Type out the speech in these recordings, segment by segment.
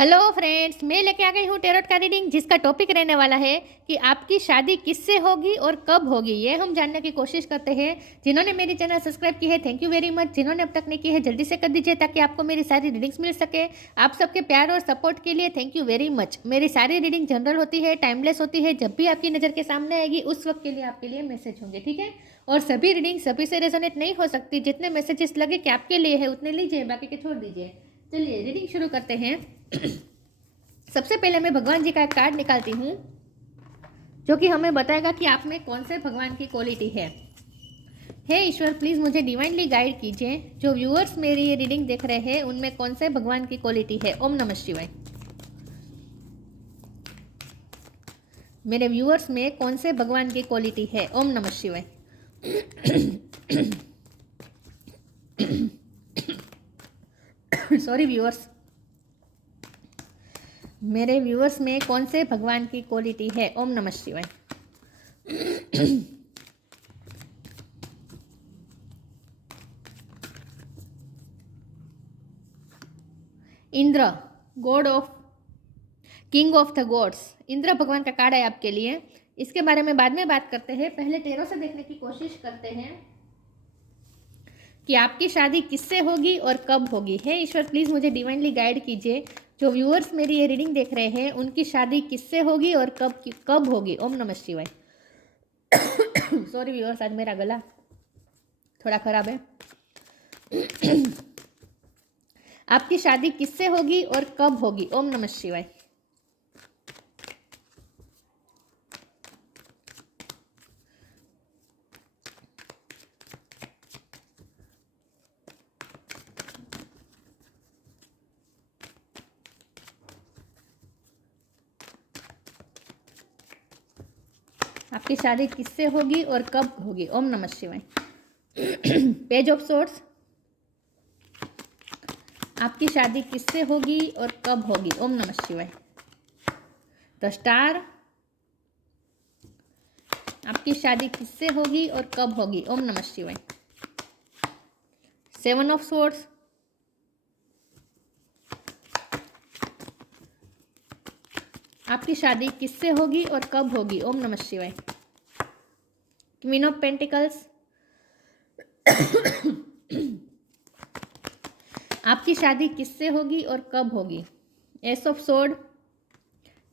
Hello friends, मैं लेके आ गई हूँ टेरोट का रीडिंग, जिसका टॉपिक रहने वाला है कि आपकी शादी किससे होगी और कब होगी। ये हम जानने की कोशिश करते हैं। जिन्होंने मेरी चैनल सब्सक्राइब की है, थैंक यू वेरी मच। जिन्होंने अब तक नहीं की है, जल्दी से कर दीजिए ताकि आपको मेरी सारी रीडिंग्स मिल सके। आप सबके प्यार और सपोर्ट के लिए थैंक यू वेरी मच। मेरी सारी रीडिंग जनरल होती है, टाइमलेस होती है। जब भी आपकी नज़र के सामने आएगी उस वक्त के लिए आपके लिए मैसेज होंगे, ठीक है। और सभी रीडिंग सभी से रेजोनेट नहीं हो सकती। जितने मैसेजेस लगे कि आपके लिए है उतने लीजिए, बाकी के छोड़ दीजिए। चलिए रीडिंग शुरू करते हैं। सबसे पहले मैं भगवान जी का एक कार्ड निकालती हूँ जो कि हमें बताएगा कि आप में कौन से भगवान की क्वालिटी है। हे ईश्वर, प्लीज़ मुझे डिवाइनली गाइड कीजिए। जो व्यूअर्स मेरी ये रीडिंग देख रहे हैं उनमें कौन से भगवान की क्वालिटी है। ओम नमः शिवाय। मेरे व्यूअर्स में कौन से भगवान की क्वालिटी है। ओम नमः शिवाय। सॉरी व्यूअर्स, मेरे व्यूअर्स में कौन से भगवान की क्वालिटी है। ओम नमः शिवाय। Indra, God of king of the gods, Indra भगवान का कार्ड है आपके लिए। इसके बारे में बाद में बात करते हैं, पहले टेरो से देखने की कोशिश करते हैं कि आपकी शादी किससे होगी और कब होगी। हे ईश्वर, प्लीज़ मुझे डिवाइनली गाइड कीजिए। जो व्यूअर्स मेरी ये रीडिंग देख रहे हैं उनकी शादी किससे होगी और कब होगी। ओम नमः शिवाय। सॉरी व्यूअर्स, आज मेरा गला थोड़ा खराब है। आपकी शादी किससे होगी और कब होगी। ओम नमः शिवाय। आपकी शादी किससे होगी और कब होगी। ओम नमः शिवाय। पेज ऑफ सोर्ड्स, आपकी शादी किससे होगी और कब होगी। ओम नमः शिवाय। द स्टार, आपकी शादी किससे होगी और कब होगी। ओम नमः शिवाय। सेवन ऑफ सोर्ड्स, आपकी शादी किससे होगी और कब होगी। ओम नमः शिवाय। क्वीन ऑफ पेंटिकल्स, आपकी शादी किससे होगी और कब होगी। S of sword,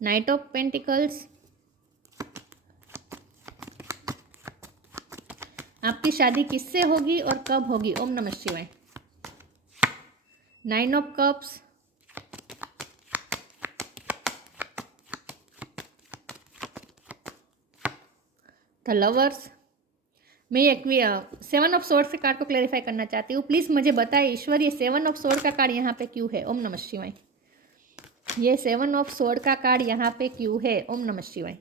night of pentacles, आपकी शादी किससे होगी और कब होगी। ओम नमः शिवाय। Nine of cups, the lovers. मैं एक सेवन ऑफ सोर्ड के कार्ड को क्लैरिफाई करना चाहती हूँ। प्लीज़ मुझे बताएं ईश्वर, ये सेवन ऑफ सोर्ड का कार्ड यहाँ पे क्यों है। ओम नमः शिवाय। ये सेवन ऑफ सोर्ड का कार्ड यहाँ पे क्यों है। ओम नमः शिवाय।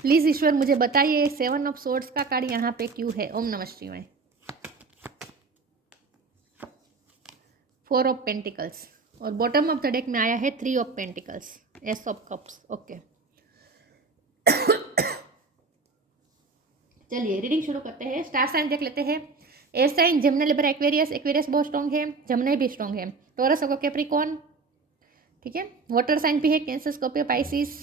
प्लीज़ ईश्वर मुझे बताइए सेवन ऑफ सोर्ड्स का कार्ड यहाँ पे क्यों है। ओम नमः शिवाय। फोर ऑफ पेंटिकल्स और बॉटम ऑफ द डेक में आया है three of pentacles, ace of cups. Okay, चलिए रीडिंग शुरू करते हैं। स्टार साइन देख लेते हैं। Air sign Gemini, Libra, Aquarius. Aquarius बहुत स्ट्रॉन्ग है, जेमिनी भी स्ट्रॉन्ग है। टॉरस और कैप्रिकॉर्न, ठीक है। वाटर साइन भी है, Cancer, Scorpio, Pisces.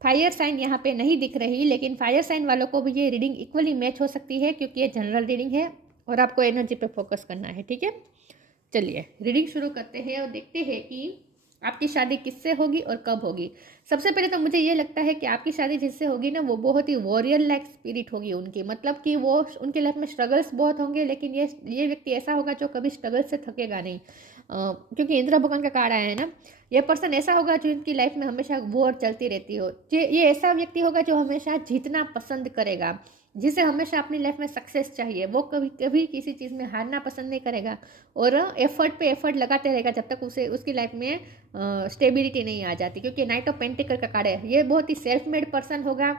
Fire sign यहाँ पे नहीं दिख रही, लेकिन फायर साइन वालों को भी ये रीडिंग इक्वली मैच हो सकती है क्योंकि ये जनरल रीडिंग है और आपको एनर्जी पे फोकस करना है, ठीक है। चलिए रीडिंग शुरू करते हैं और देखते हैं कि आपकी शादी किससे होगी और कब होगी। सबसे पहले तो मुझे ये लगता है कि आपकी शादी जिससे होगी ना, वो बहुत ही वॉरियर लाइक स्पिरिट होगी उनकी। मतलब कि वो उनके लाइफ में स्ट्रगल्स बहुत होंगे, लेकिन ये व्यक्ति ऐसा होगा जो कभी स्ट्रगल से थकेगा नहीं। क्योंकि इंद्र भगवान का कार्ड आया है ना, ये पर्सन ऐसा होगा जो इनकी लाइफ में हमेशा वॉर चलती रहती हो। ये ऐसा व्यक्ति होगा जो हमेशा जीतना पसंद करेगा, जिसे हमेशा अपनी लाइफ में सक्सेस चाहिए। वो कभी कभी किसी चीज़ में हारना पसंद नहीं करेगा और एफर्ट पे एफर्ट लगाते रहेगा जब तक उसे उसकी लाइफ में स्टेबिलिटी नहीं आ जाती। क्योंकि नाइट ऑफ पेंटिकल का कार्ड है, ये बहुत ही सेल्फ मेड पर्सन होगा।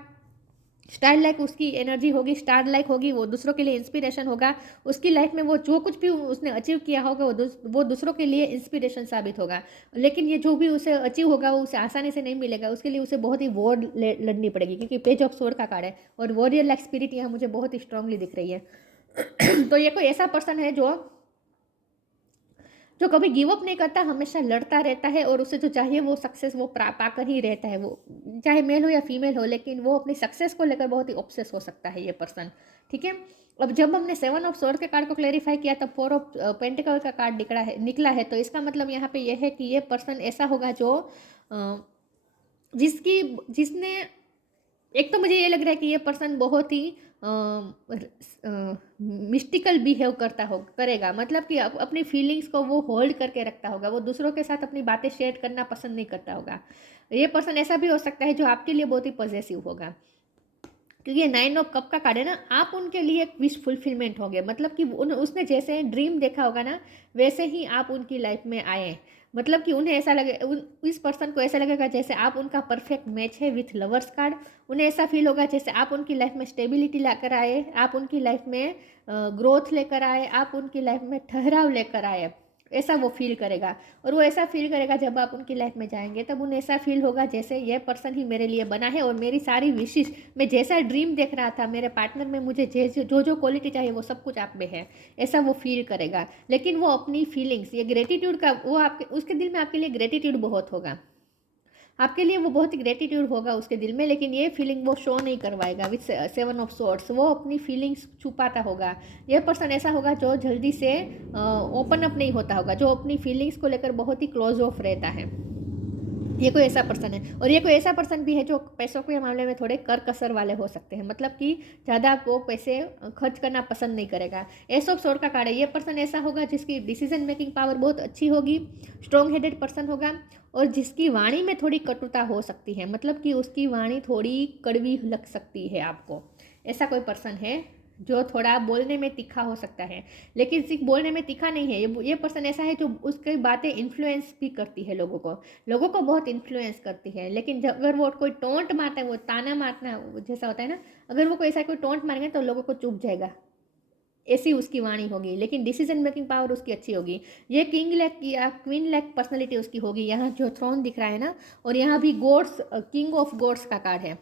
स्टार लाइक उसकी एनर्जी होगी, स्टार लाइक होगी, वो दूसरों के लिए इंस्पिरेशन होगा। उसकी लाइफ में वो जो कुछ भी उसने अचीव किया होगा वो दूसरों के लिए इंस्पिरेशन साबित होगा। लेकिन ये जो भी उसे अचीव होगा वो उसे आसानी से नहीं मिलेगा, उसके लिए उसे बहुत ही वॉर लड़नी पड़ेगी। क्योंकि पेज ऑफ सोर्ड का कार्ड है और वॉरियर लाइक स्पिरिट यहाँ मुझे बहुत ही स्ट्रांगली दिख रही है। तो ये कोई ऐसा पर्सन है जो जो कभी गिव अप नहीं करता, हमेशा लड़ता रहता है और उसे जो चाहिए वो सक्सेस वो पाकर ही रहता है, वो चाहे मेल हो या फीमेल हो, लेकिन वो अपनी सक्सेस को लेकर बहुत ही ऑब्सेस हो सकता है ये पर्सन। ठीक है, अब जब हमने 7 ऑफ स्वॉर्ड के कार्ड को क्लेरिफाई किया तब 4 ऑफ पेंटिकल का कार्ड निकला है। तो इसका मतलब यहाँ पे यह है कि ये पर्सन ऐसा होगा जो जिसने, एक तो मुझे ये लग रहा है कि ये पर्सन बहुत ही मिस्टिकल बिहेव करेगा, मतलब कि अपनी फीलिंग्स को वो होल्ड करके रखता होगा, वो दूसरों के साथ अपनी बातें शेयर करना पसंद नहीं करता होगा। ये पर्सन ऐसा भी हो सकता है जो आपके लिए बहुत ही पॉजिटिव होगा, क्योंकि ये 9 ऑफ कप का कार्ड है ना, आप उनके लिए एक विश फुलफिलमेंट होंगे, मतलब कि उसने जैसे ड्रीम देखा होगा ना वैसे ही आप उनकी लाइफ में आए, मतलब कि उन्हें ऐसा लगे, इस पर्सन को ऐसा लगेगा जैसे आप उनका परफेक्ट मैच है विथ लवर्स कार्ड। उन्हें ऐसा फील होगा जैसे आप उनकी लाइफ में स्टेबिलिटी लेकर आए, आप उनकी लाइफ में ग्रोथ लेकर आए, आप उनकी लाइफ में ठहराव लेकर आए, ऐसा वो फील करेगा। और वो ऐसा फील करेगा जब आप उनकी लाइफ में जाएंगे, तब उन्हें ऐसा फील होगा जैसे ये पर्सन ही मेरे लिए बना है और मेरी सारी विशेष, मैं जैसा ड्रीम देख रहा था मेरे पार्टनर में, मुझे जो जो क्वालिटी चाहिए वो सब कुछ आप में है, ऐसा वो फील करेगा। लेकिन वो अपनी फीलिंग्स, ये ग्रेटिट्यूड का, वो आपके उसके दिल में आपके लिए ग्रेटिट्यूड बहुत होगा, आपके लिए वो बहुत ही ग्रेटिट्यूड होगा उसके दिल में, लेकिन ये फीलिंग वो शो नहीं करवाएगा विथ 7 ऑफ स्वॉर्ड्स, वो अपनी फीलिंग्स छुपाता होगा। ये पर्सन ऐसा होगा जो जल्दी से ओपन अप नहीं होता होगा, जो अपनी फीलिंग्स को लेकर बहुत ही क्लोज ऑफ रहता है। ये कोई ऐसा पर्सन है, और ये कोई ऐसा पर्सन भी है जो पैसों के मामले में थोड़े कर कसर वाले हो सकते हैं, मतलब कि ज़्यादा वो पैसे खर्च करना पसंद नहीं करेगा। एस ऑफ स्वॉर्ड का कार्ड है, ये पर्सन ऐसा होगा जिसकी डिसीजन मेकिंग पावर बहुत अच्छी होगी, स्ट्रॉन्ग हेडेड पर्सन होगा, और जिसकी वाणी में थोड़ी कटुता हो सकती है, मतलब कि उसकी वाणी थोड़ी कड़वी लग सकती है आपको। ऐसा कोई पर्सन है जो थोड़ा बोलने में तीखा हो सकता है, लेकिन सिर्फ बोलने में तीखा नहीं है, ये पर्सन ऐसा है जो उसकी बातें इन्फ्लुएंस भी करती है, लोगों को बहुत इन्फ्लुएंस करती है। लेकिन जब अगर वो कोई टोंट मारता है, वो ताना मारना जैसा होता है ना, अगर वो कोई ऐसा कोई टोंट मारेंगे तो लोगों को चुप जाएगा, ऐसी उसकी वाणी होगी, लेकिन डिसीजन मेकिंग पावर उसकी अच्छी होगी। ये किंग लेक या क्वीन लेक पर्सनैलिटी उसकी होगी। यहाँ जो थ्रोन दिख रहा है ना, और यहाँ भी गॉड्स, किंग ऑफ गॉड्स का कार्ड है,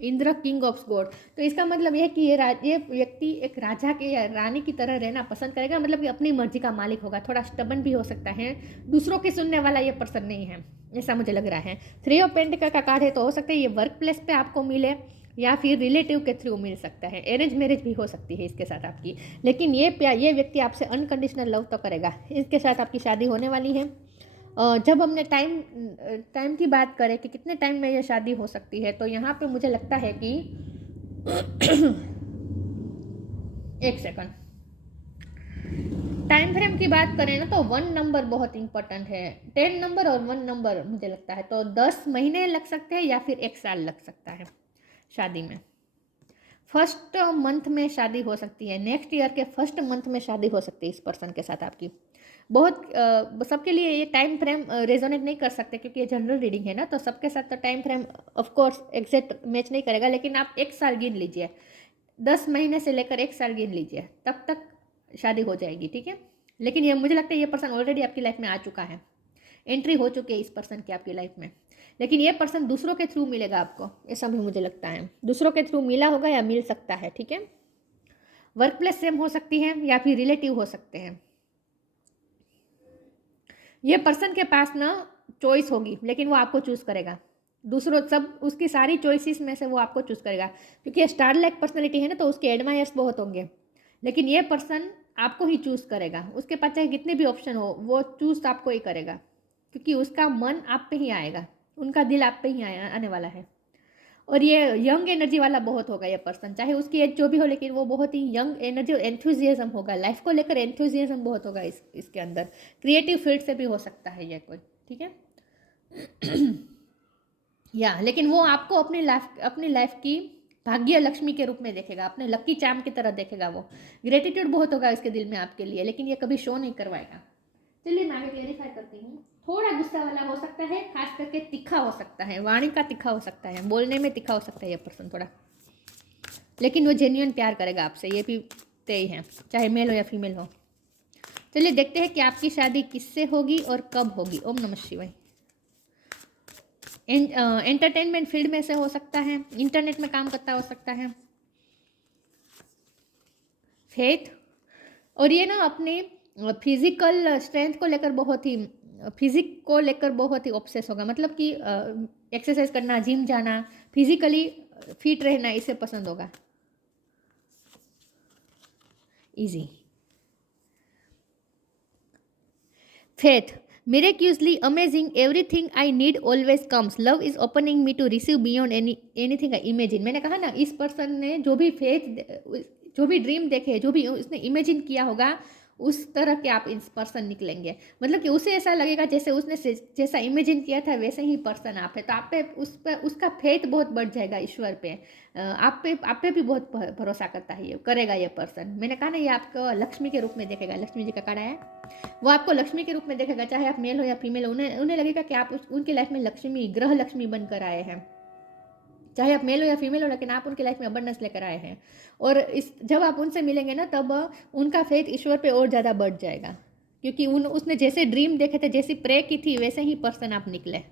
इंद्र किंग ऑफ गॉड। तो इसका मतलब यह है कि ये व्यक्ति एक राजा के या रानी की तरह रहना पसंद करेगा, मतलब कि अपनी मर्जी का मालिक होगा, थोड़ा स्टबन भी हो सकता है, दूसरों की सुनने वाला ये पर्सन नहीं है, ऐसा मुझे लग रहा है। 3 ऑफ पेंटिकल का कार्ड है, तो हो सकता है ये वर्क प्लेस पे आपको मिले या फिर रिलेटिव के थ्रू मिल सकता है, अरेंज मैरिज भी हो सकती है इसके साथ आपकी। लेकिन ये व्यक्ति आपसे अनकंडीशनल लव तो करेगा, इसके साथ आपकी शादी होने वाली है। जब हमने टाइम की बात करें कि कितने टाइम में ये शादी हो सकती है, तो यहाँ पे मुझे लगता है कि एक सेकंड, टाइम फ्रेम की बात करें ना तो 1 नंबर बहुत इंपॉर्टेंट है, 10 नंबर और 1 नंबर मुझे लगता है, तो 10 महीने लग सकते हैं या फिर 1 साल लग सकता है शादी में। फर्स्ट मंथ में शादी हो सकती है, नेक्स्ट ईयर के फर्स्ट मंथ में शादी हो सकती है इस पर्सन के साथ आपकी। बहुत सबके लिए ये टाइम फ्रेम रेजोनेट नहीं कर सकते, क्योंकि ये जनरल रीडिंग है ना, तो सबके साथ तो time frame of course exact match नहीं करेगा, लेकिन आप 1 साल गिन लीजिए, 10 महीने से लेकर 1 साल गिन लीजिए, तब तक शादी हो जाएगी। ठीक है, लेकिन ये मुझे लगता है ये पर्सन ऑलरेडी आपकी लाइफ में आ चुका है, एंट्री हो चुकी है इस पर्सन की आपकी लाइफ में, लेकिन ये पर्सन दूसरों के थ्रू मिलेगा आपको, ऐसा भी मुझे लगता है, दूसरों के थ्रू मिला होगा या मिल सकता है। ठीक है, वर्क प्लेस सेम हो सकती है या फिर रिलेटिव हो सकते हैं। ये पर्सन के पास ना चॉइस होगी, लेकिन वो आपको चूज़ करेगा, दूसरों सब उसकी सारी चॉइसेस में से वो आपको चूज़ करेगा, क्योंकि ये स्टार लाइक पर्सनैलिटी है ना, तो उसके एडमायर्स बहुत होंगे, लेकिन ये पर्सन आपको ही चूज़ करेगा, उसके पास चाहे कितने भी ऑप्शन हो वो चूज़ आपको ही करेगा, क्योंकि उसका मन आप पे ही आएगा, उनका दिल आप पे ही आने वाला है। और ये यंग एनर्जी वाला बहुत होगा ये पर्सन, चाहे उसकी एज जो भी हो, लेकिन वो बहुत ही यंग एनर्जी और एंथुजियाज्म होगा, लाइफ को लेकर एंथुजियाज्म बहुत होगा इसके अंदर। क्रिएटिव फील्ड से भी हो सकता है ये कोई। ठीक है या लेकिन वो आपको अपनी लाइफ की भाग्य लक्ष्मी के रूप में देखेगा, अपने लक्की चार्म की तरह देखेगा, वो ग्रेटिट्यूड बहुत होगा इसके दिल में आपके लिए, लेकिन ये कभी शो नहीं करवाएगा। चलिए मैं आगे क्लेरिफाई करती हूँ। थोड़ा गुस्सा वाला हो सकता है, खास करके तीखा हो सकता है, वाणी का तीखा हो सकता है, बोलने में तीखा हो सकता है ये पर्सन थोड़ा, लेकिन वो जेन्युइन प्यार करेगा आपसे, ये भी तय है, चाहे मेल हो या फीमेल हो। चलिए देखते हैं कि आपकी शादी किससे होगी और कब होगी। ओम नमः शिवाय। एंटरटेनमेंट फील्ड में से हो सकता है, इंटरनेट में काम करता हो सकता है, फेथ, और ये ना अपने फिजिकल स्ट्रेंथ को लेकर बहुत ही फिजिक को लेकर बहुत ही ऑब्सेस होगा, मतलब कि एक्सरसाइज करना, जिम जाना, फिजिकली फिट रहना, इसे पसंद होगा। Easy. Faith, miraculously amazing, everything I need always comes. Love is opening me to receive beyond anything I imagine. मैंने कहा ना, इस पर्सन ने जो भी जो भी ड्रीम देखे, जो भी उसने इमेजिन किया होगा, उस तरह के आप इस पर्सन निकलेंगे। मतलब कि उसे ऐसा लगेगा जैसे उसने जैसा इमेजिन किया था वैसे ही पर्सन आप है। तो आप पे उस पर उसका फेथ बहुत बढ़ जाएगा ईश्वर पे। आप पे भी बहुत भरोसा करता है, ये करेगा ये पर्सन। मैंने कहा ना, ये आपको लक्ष्मी के रूप में देखेगा। लक्ष्मी जी का कार्ड है, वो आपको लक्ष्मी के रूप में देखेगा, चाहे आप मेल हो या फीमेल हो। उन्हें लगेगा कि आप उनकी लाइफ में लक्ष्मी, ग्रह लक्ष्मी बनकर आए हैं। चाहे आप मेल हो या फीमेल हो, लेकिन आप उनकी लाइफ में अबंडेंस लेकर आए हैं। और जब आप उनसे मिलेंगे ना, तब उनका फेथ ईश्वर पे और ज़्यादा बढ़ जाएगा, क्योंकि उसने जैसे ड्रीम देखे थे, जैसी प्रे की थी, वैसे ही पर्सन आप निकले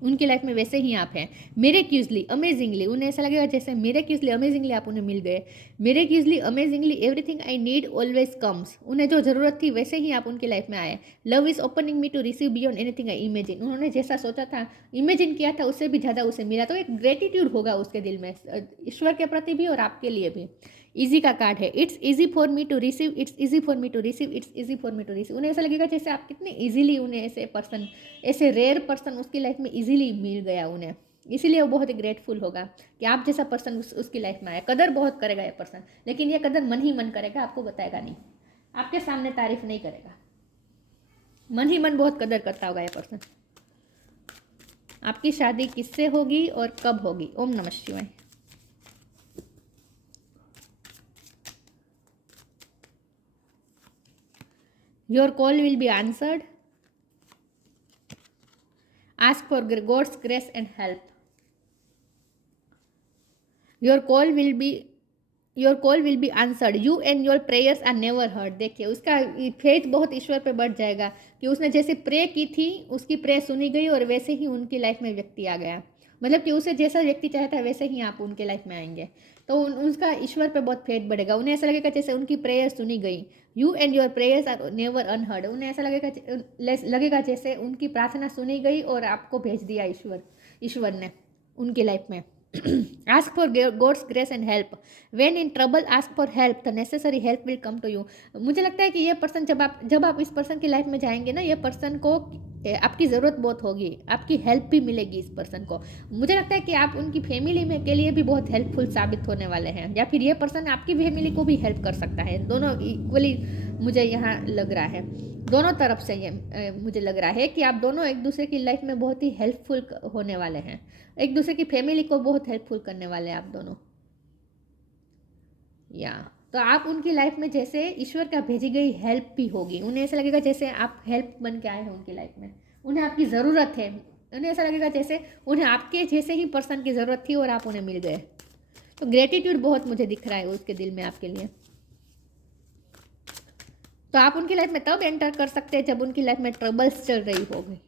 उनकी लाइफ में, वैसे ही आप हैं। मिरेक्यूजली अमेजिंगली, उन्हें ऐसा लगेगा जैसे मिरेक्यूजली अमेजिंगली आप उन्हें मिल गए। Miraculously amazingly everything I need always comes, उन्हें जो ज़रूरत थी वैसे ही आप उनकी लाइफ में आए। Love is opening me to receive beyond anything I imagine, उन्होंने जैसा सोचा था, इमेजिन किया था, उससे भी ज़्यादा उसे मिला। तो एक ग्रेटिट्यूड होगा उसके दिल में, ईश्वर के प्रति भी और आपके लिए भी। ईजी का कार्ड है, it's easy for me to receive, it's easy for me to receive, it's easy for me to receive. उन्हें ऐसा लगेगा जैसे आप कितने ईजिली उन्हें ऐसे रेयर पर्सन उसकी लाइफ में ईजिली मिल गया उन्हें। इसीलिए वो बहुत ही ग्रेटफुल होगा कि आप जैसा पर्सन उसकी लाइफ में आया। कदर बहुत करेगा ये पर्सन, लेकिन ये कदर मन ही मन करेगा, आपको बताएगा नहीं, आपके सामने तारीफ नहीं करेगा। मन ही मन बहुत कदर करता होगा ये पर्सन। आपकी शादी किससे होगी और कब होगी? ओम नमः शिवाय। Your call will be answered. Ask for God's grace and help. Your call will be answered. You and your prayers are never heard. देखिए, उसका फेथ बहुत ईश्वर पे बढ़ जाएगा कि उसने जैसे प्रे की थी, उसकी प्रे सुनी गई और वैसे ही उनकी लाइफ में व्यक्ति आ गया। मतलब कि उसे जैसा व्यक्ति चाहता है वैसे ही आप उनके लाइफ में आएंगे। तो उसका ईश्वर पे बहुत फेथ बढ़ेगा। उन्हें ऐसा लगेगा जैसे उनकी प्रेयर सुनी गई। You and your prayers are never unheard, उन्हें ऐसा लगेगा जैसे उनकी प्रार्थना सुनी गई और आपको भेज दिया ईश्वर ने उनकी लाइफ में। Ask for God's grace and help. When in trouble ask for help, the necessary help will come to you. मुझे लगता है कि ये पर्सन, जब आप इस पर्सन की लाइफ में जाएंगे ना, ये पर्सन को आपकी ज़रूरत बहुत होगी, आपकी हेल्प भी मिलेगी इस पर्सन को। मुझे लगता है कि आप उनकी फैमिली में के लिए भी बहुत हेल्पफुल साबित होने वाले हैं, या फिर ये पर्सन आपकी फैमिली को भी हेल्प कर सकता है। दोनों इक्वली मुझे यहाँ लग रहा है, दोनों तरफ से ये मुझे लग रहा है कि आप दोनों एक दूसरे की लाइफ में बहुत ही हेल्पफुल होने वाले हैं, एक दूसरे की फैमिली को बहुत हेल्पफुल करने वाले हैं आप दोनों। या तो आप उनकी लाइफ में जैसे ईश्वर का भेजी गई हेल्प भी होगी। उन्हें ऐसा लगेगा जैसे आप हेल्प बन के आए हैं उनकी लाइफ में, उन्हें आपकी ज़रूरत है। उन्हें ऐसा लगेगा जैसे उन्हें आपके जैसे ही पर्सन की ज़रूरत थी और आप उन्हें मिल गए। तो ग्रेटिट्यूड बहुत मुझे दिख रहा है उसके दिल में आपके लिए। तो आप उनकी लाइफ में तब एंटर कर सकते हैं जब उनकी लाइफ में ट्रबल्स चल रही होगी।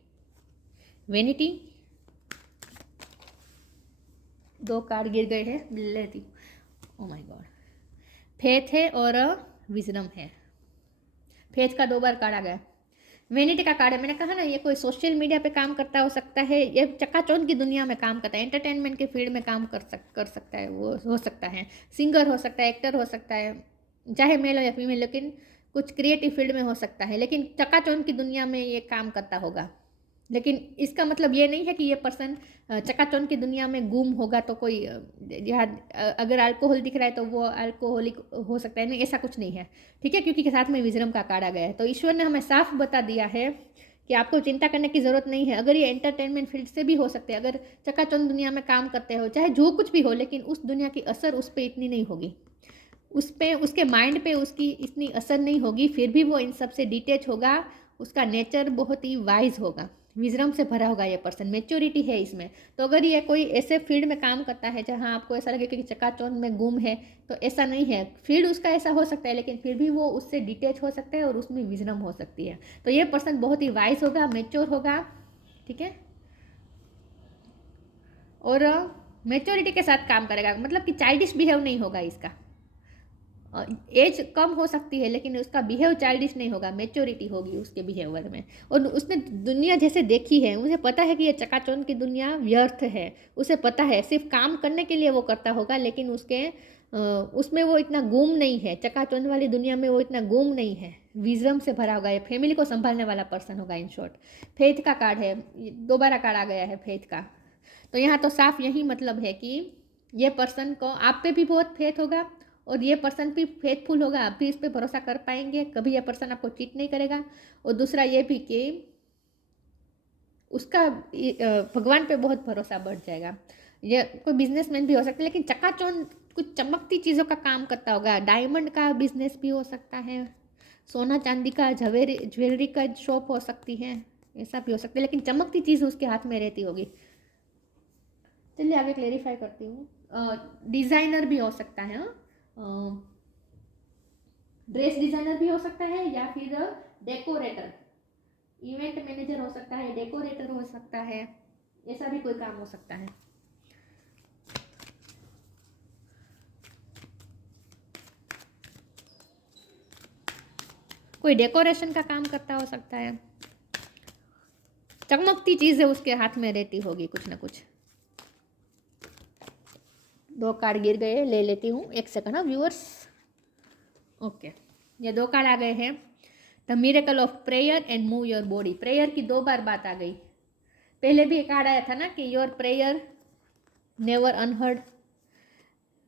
वेनिटी, 2 कार्ड गिर गए हैं, लेती हूँ। ओह माय गॉड, फेथ है और विजडम है। फेथ का 2 बार कार्ड आ गया। वेनिटी का कार्ड है, मैंने कहा ना, ये कोई सोशल मीडिया पे काम करता हो सकता है, ये चकाचौंध की दुनिया में काम करता है, एंटरटेनमेंट के फील्ड में काम कर सकता है। वो हो सकता है सिंगर हो सकता है, एक्टर हो सकता है, चाहे मेल हो या फीमेल, लेकिन कुछ क्रिएटिव फील्ड में हो सकता है, लेकिन चकाचौंध की दुनिया में ये काम करता होगा। लेकिन इसका मतलब ये नहीं है कि ये पर्सन चकाचौंध की दुनिया में गुम होगा। तो कोई यहाँ अगर अल्कोहल दिख रहा है तो वो अल्कोहलिक हो सकता है, नहीं, ऐसा कुछ नहीं है, ठीक है, क्योंकि साथ में विजडम का कार्ड आ गया है। तो ईश्वर ने हमें साफ बता दिया है कि आपको चिंता करने की ज़रूरत नहीं है। अगर ये एंटरटेनमेंट फील्ड से भी हो सकते हैं, अगर चकाचौंध दुनिया में काम करते हो, चाहे जो कुछ भी हो, लेकिन उस दुनिया की असर उस पर इतनी नहीं होगी, उस पर, उसके माइंड पे उसकी इतनी असर नहीं होगी। फिर भी वो इन सब से डिटेच होगा, उसका नेचर बहुत ही वाइज होगा, विजडम से भरा होगा ये पर्सन, मैच्योरिटी है इसमें। तो अगर ये कोई ऐसे फील्ड में काम करता है जहाँ आपको ऐसा लगे कि चकाचौंध में गुम है, तो ऐसा नहीं है। फील्ड उसका ऐसा हो सकता है, लेकिन फिर भी वो उससे डिटेच हो सकता है और उसमें विजडम हो सकती है। तो ये पर्सन बहुत ही वाइज होगा, मैच्योर होगा, ठीक है, और मैच्योरिटी के साथ काम करेगा। मतलब कि चाइल्डिश बिहेव नहीं होगा इसका। एज कम हो सकती है लेकिन उसका बिहेव चाइल्डिश नहीं होगा, मैच्योरिटी होगी उसके बिहेवियर में। और उसने दुनिया जैसे देखी है, उसे पता है कि ये चकाचौंध की दुनिया व्यर्थ है, उसे पता है सिर्फ काम करने के लिए वो करता होगा, लेकिन उसमें वो इतना गुम नहीं है, चकाचौंध वाली दुनिया में वो इतना गुम नहीं है, विजडम से भरा होगा, ये फैमिली को संभालने वाला पर्सन होगा। इन शॉर्ट फेथ का कार्ड है, दोबारा कार्ड आ गया है फेथ का। तो यहाँ तो साफ यही मतलब है कि ये पर्सन को आप पे भी बहुत फेथ होगा और ये पर्सन भी फेथफुल होगा, आप भी इस पर भरोसा कर पाएंगे, कभी ये पर्सन आपको चीट नहीं करेगा। और दूसरा ये भी कि उसका भगवान पे बहुत भरोसा बढ़ जाएगा। ये कोई बिजनेसमैन भी हो सकता है, लेकिन चकाचौंध कुछ चमकती चीज़ों का काम करता होगा, डायमंड का बिजनेस भी हो सकता है, सोना चांदी का ज्वेलरी का शॉप हो सकती है, ऐसा भी हो सकता है, लेकिन चमकती चीज़ उसके हाथ में रहती होगी। चलिए आगे क्लेरिफाई करती हूँ। डिज़ाइनर भी हो सकता है, ड्रेस डिज़ाइनर भी हो सकता है, या फिर डेकोरेटर, इवेंट मैनेजर हो सकता है, डेकोरेटर हो सकता है, ऐसा भी कोई काम हो सकता है। कोई डेकोरेशन का काम करता हो सकता है, चमकती चीजें उसके हाथ में रहती होगी कुछ ना कुछ। 2 कार्ड गिर गए, ले लेती हूँ, एक सेकंड ना व्यूअर्स। ओके, ये 2 कार्ड आ गए हैं। The miracle of prayer and move your body. Prayer की 2 बार बात आ गई। पहले भी एक कार्ड आया था ना कि your prayer never unheard,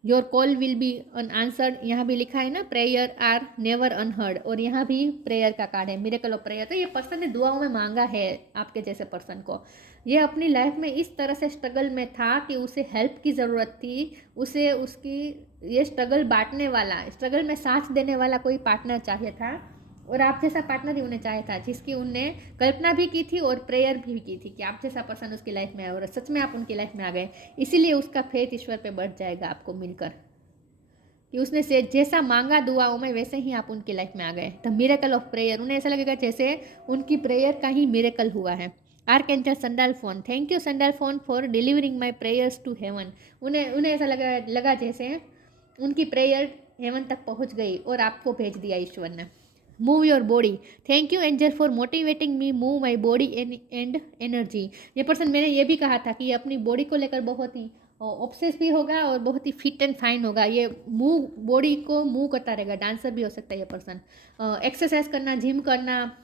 your call will be unanswered. यहाँ भी लिखा है ना प्रेयर आर नेवर अनहर्ड, और यहाँ भी प्रेयर का कार्ड है, मिरेकल ऑफ प्रेयर। तो ये पर्सन ने दुआओं में मांगा है आपके जैसे पर्सन को। ये अपनी लाइफ में इस तरह से स्ट्रगल में था कि उसे हेल्प की ज़रूरत थी, उसे उसकी ये स्ट्रगल बांटने वाला, स्ट्रगल में साथ देने वाला कोई पार्टनर चाहिए था, और आप जैसा पार्टनर ही उन्हें चाहिए था, जिसकी उनने कल्पना भी की थी और प्रेयर भी की थी कि आप जैसा पर्सन उसकी लाइफ में आए, और सच में आप उनकी लाइफ में आ गए। इसीलिए उसका फेथ ईश्वर पे बढ़ जाएगा आपको मिलकर, कि उसने से जैसा मांगा दुआओं में वैसे ही आप उनकी लाइफ में आ गए। द मिरेकल ऑफ प्रेयर, उन्हें ऐसा लगेगा जैसे उनकी प्रेयर का ही मिरेकल हुआ है। Archangel Sandalphon, thank you Sandalphon for delivering my prayers to heaven. उन्हें ऐसा लगा जैसे उनकी प्रेयर हेवन तक पहुंच गई और आपको भेज दिया ईश्वर ने। Move your body, thank you angel for motivating me move my body and energy. ये पर्सन, मैंने ये भी कहा था कि ये अपनी बॉडी को लेकर बहुत ही ऑब्सेस भी होगा और बहुत ही फिट एंड फाइन होगा। ये मूव, बॉडी को मूव करता रहेगा, डांसर भी हो सकता है ये पर्सन। एक्सरसाइज करना, जिम करना,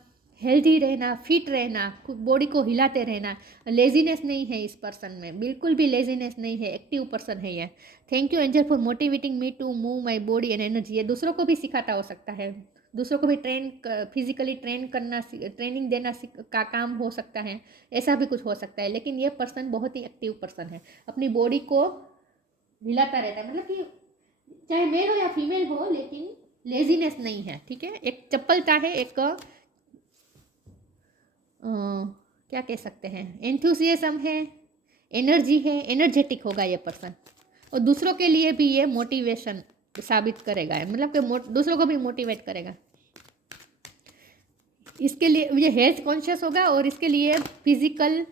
हेल्दी रहना, फिट रहना, बॉडी को हिलाते रहना। लेजीनेस नहीं है इस पर्सन में, बिल्कुल भी लेजीनेस नहीं है, एक्टिव पर्सन है ये। Thank you angel for motivating me to move my body and energy. ये दूसरों को भी सिखाता हो सकता है, दूसरों को भी फिजिकली ट्रेन करना, ट्रेनिंग देना का काम हो सकता है, ऐसा भी कुछ हो सकता है। लेकिन ये पर्सन बहुत ही एक्टिव पर्सन है, अपनी बॉडी को हिलाता रहता है, मतलब कि चाहे मेल हो या फीमेल हो, लेकिन लेजीनेस नहीं है, ठीक है। एक चप्पलता है, एक क्या कह सकते हैं, एंथुसियाज्म है, एनर्जी है, एनर्जेटिक होगा ये पर्सन। और दूसरों के लिए भी ये मोटिवेशन साबित करेगा, मतलब कि दूसरों को भी मोटिवेट करेगा। इसके लिए ये हेल्थ कॉन्शियस होगा और इसके लिए फिजिकल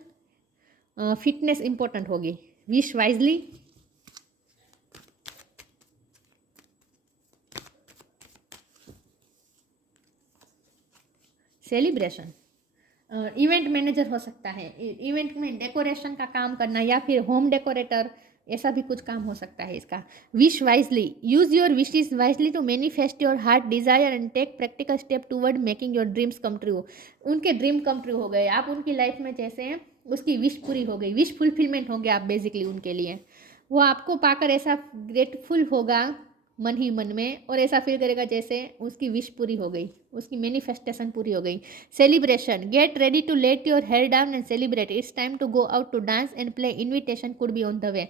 फिटनेस इंपॉर्टेंट होगी। Wish wisely, celebration, event manager हो सकता है, इवेंट में डेकोरेशन का काम करना, या फिर होम डेकोरेटर, ऐसा भी कुछ काम हो सकता है इसका। Wish wisely, use your wishes wisely to manifest your heart desire and take practical step toward making your dreams come true. उनके ड्रीम कम ट्रू हो गए, आप उनकी लाइफ में जैसे उसकी विश पूरी हो गई, विश फुलफिलमेंट हो गया आप बेसिकली उनके लिए। वो आपको पाकर ऐसा ग्रेटफुल होगा मन ही मन में, और ऐसा फील करेगा जैसे उसकी विश पूरी हो गई, उसकी मैनिफेस्टेशन पूरी हो गई। Celebration, get ready to let your hair down and celebrate, it's time to go out to dance and play, invitation could be on the way.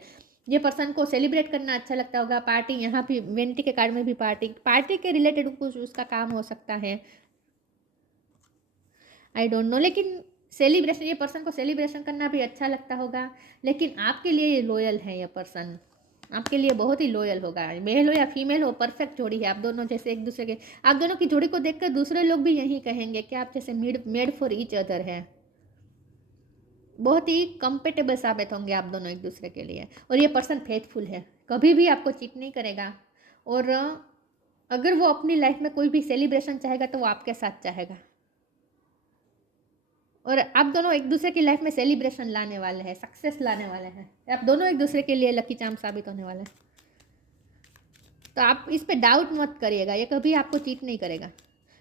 ये पर्सन को सेलिब्रेट करना अच्छा लगता होगा, पार्टी, यहाँ भी वेंटी के कार्ड में भी पार्टी के रिलेटेड कुछ उसका काम हो सकता है, आई डोंट नो। लेकिन सेलिब्रेशन, ये पर्सन को सेलिब्रेशन करना भी अच्छा लगता होगा, लेकिन आपके लिए ये लॉयल है, ये पर्सन आपके लिए बहुत ही लॉयल होगा। मेल हो या फीमेल हो, परफेक्ट जोड़ी है, आप दोनों जैसे एक दूसरे के, आप दोनों की जोड़ी को देखकर दूसरे लोग भी यही कहेंगे कि आप जैसे मेड फॉर ईच अदर है। बहुत ही कंपेटेबल साबित होंगे आप दोनों एक दूसरे के लिए। और ये पर्सन फेथफुल है, कभी भी आपको चीट नहीं करेगा, और अगर वो अपनी लाइफ में कोई भी सेलिब्रेशन चाहेगा तो वो आपके साथ चाहेगा, और आप दोनों एक दूसरे की लाइफ में सेलिब्रेशन लाने वाले हैं, सक्सेस लाने वाले हैं, आप दोनों एक दूसरे के लिए लकी चार्म साबित होने वाले हैं। तो आप इस पे डाउट मत करिएगा, ये कभी आपको चीट नहीं करेगा,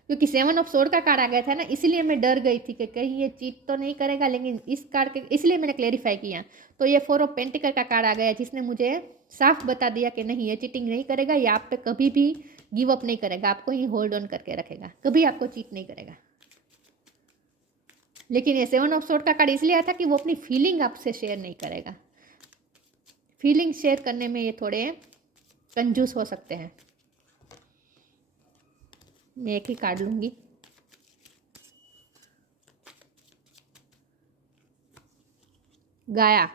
क्योंकि 7 ऑफ सोर्ड का कार्ड आ गया था ना, इसलिए मैं डर गई थी कि कहीं ये चीट तो नहीं करेगा, लेकिन इस कार्ड के इसलिए मैंने क्लेरिफाई किया। तो ये 4 ऑफ पेंटिकल का कार्ड आ गया, जिसने मुझे साफ बता दिया कि नहीं, ये चीटिंग नहीं करेगा, ये आप पे कभी भी गिव अप नहीं करेगा, आपको ही होल्ड ऑन करके रखेगा, कभी आपको चीट नहीं करेगा। लेकिन ये 7 ऑफ सोर्ड का कार्ड इसलिए आया था कि वो अपनी फीलिंग आपसे शेयर नहीं करेगा, फीलिंग शेयर करने में ये थोड़े कंजूस हो सकते हैं। मैं एक ही कार्ड लूंगी। Gaia,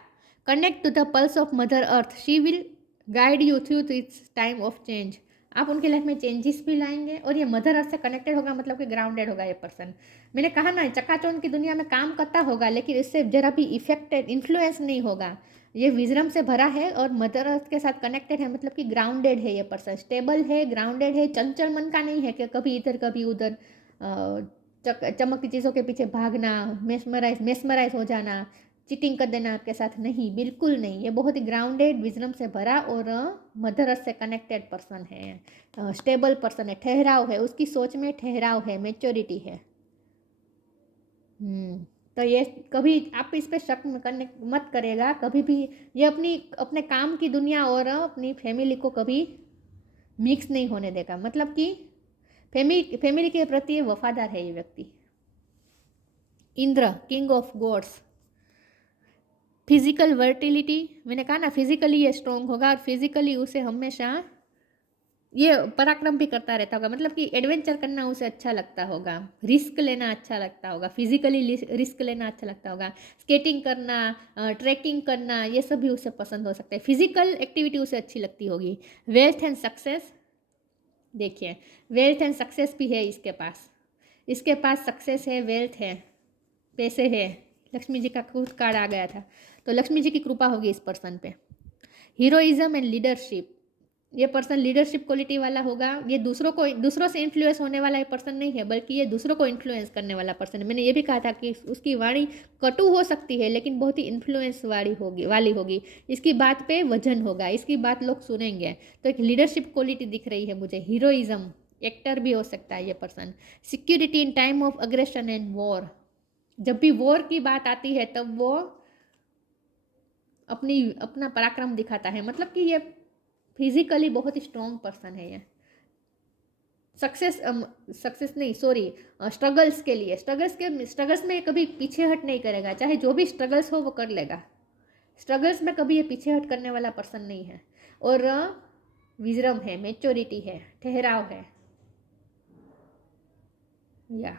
connect to the pulse of mother earth, she will guide you through this time of change. आप उनके लाइफ में चेंजेस भी लाएंगे, और ये मदर अर्थ से कनेक्टेड होगा, मतलब कि ग्राउंडेड होगा ये पर्सन। मैंने कहा ना, चकाचौंध की दुनिया में काम करता होगा, लेकिन इससे जरा भी इफेक्टेड इन्फ्लुएंस नहीं होगा। ये विजडम से भरा है और मदर अर्थ के साथ कनेक्टेड है, मतलब कि ग्राउंडेड है ये पर्सन, स्टेबल है, ग्राउंडेड है, चंचल मन का नहीं है कि कभी इधर कभी उधर चमकती चीज़ों के पीछे भागना, मेस्मराइज हो जाना, चीटिंग कर देना आपके साथ, नहीं, बिल्कुल नहीं। ये बहुत ही ग्राउंडेड, विजडम से भरा और मदर अर्थ से कनेक्टेड पर्सन है, स्टेबल पर्सन है, ठहराव है, उसकी सोच में ठहराव है, मेच्योरिटी है। तो ये कभी आप इस पे शक करने मत करेगा कभी भी। ये अपने काम की दुनिया और अपनी फैमिली को कभी मिक्स नहीं होने देगा, मतलब कि फैमिली के प्रति वफादार है ये व्यक्ति। Indra, king of gods, physical fertility, मैंने कहा ना फिजिकली ये स्ट्रॉन्ग होगा, और फिजिकली उसे हमेशा ये पराक्रम भी करता रहता होगा, मतलब कि एडवेंचर करना उसे अच्छा लगता होगा, रिस्क लेना अच्छा लगता होगा, फिजिकली रिस्क लेना अच्छा लगता होगा, स्केटिंग करना, ट्रैकिंग करना, ये सब भी उसे पसंद हो सकता है, फिजिकल एक्टिविटी उसे अच्छी लगती होगी। वेल्थ एंड सक्सेस, देखिए वेल्थ एंड सक्सेस भी है इसके पास सक्सेस है, वेल्थ है, पैसे है, लक्ष्मी जी का खुद कार्ड आ गया था, तो लक्ष्मी जी की कृपा होगी इस पर्सन पे। हीरोइज्म एंड लीडरशिप, ये पर्सन लीडरशिप क्वालिटी वाला होगा, ये दूसरों से इन्फ्लुएंस होने वाला ये पर्सन नहीं है, बल्कि ये दूसरों को इन्फ्लुएंस करने वाला पर्सन है। मैंने ये भी कहा था कि उसकी वाणी कटु हो सकती है, लेकिन बहुत ही इन्फ्लुएंस वाली होगी, इसकी बात पे वजन होगा, इसकी बात लोग सुनेंगे। तो एक लीडरशिप क्वालिटी दिख रही है मुझे। हीरोइज्म, एक्टर भी हो सकता है ये person. Security in time of aggression and war, जब भी वॉर की बात आती है तब वो अपना पराक्रम दिखाता है, मतलब कि ये फिजिकली बहुत ही स्ट्रॉन्ग पर्सन है ये। सक्सेस नहीं, सॉरी, स्ट्रगल्स के लिए, स्ट्रगल्स में कभी पीछे हट नहीं करेगा, चाहे जो भी स्ट्रगल्स हो वो कर लेगा, स्ट्रगल्स में कभी ये पीछे हट करने वाला पर्सन नहीं है। और विजडम है, मेच्योरिटी है, ठहराव है, या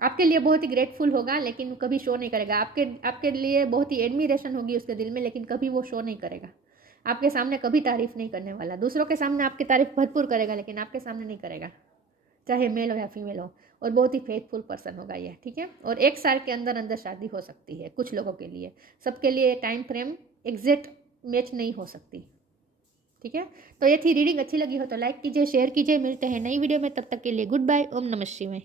आपके लिए बहुत ही ग्रेटफुल होगा, लेकिन कभी शो नहीं करेगा। आपके लिए बहुत ही एडमिरेशन होगी उसके दिल में, लेकिन कभी वो शो नहीं करेगा, आपके सामने कभी तारीफ नहीं करने वाला। दूसरों के सामने आपकी तारीफ भरपूर करेगा, लेकिन आपके सामने नहीं करेगा, चाहे मेल हो या फीमेल हो। और बहुत ही फेथफुल पर्सन होगा ये, ठीक है। और 1 साल के अंदर अंदर शादी हो सकती है कुछ लोगों के लिए, सबके लिए टाइम फ्रेम एग्जैक्ट मैच नहीं हो सकती, ठीक है। तो ये थी रीडिंग, अच्छी लगी हो तो लाइक कीजिए, शेयर कीजिए, मिलते हैं नई वीडियो में, तब तक के लिए गुड बाय, ओम नमः शिवाय।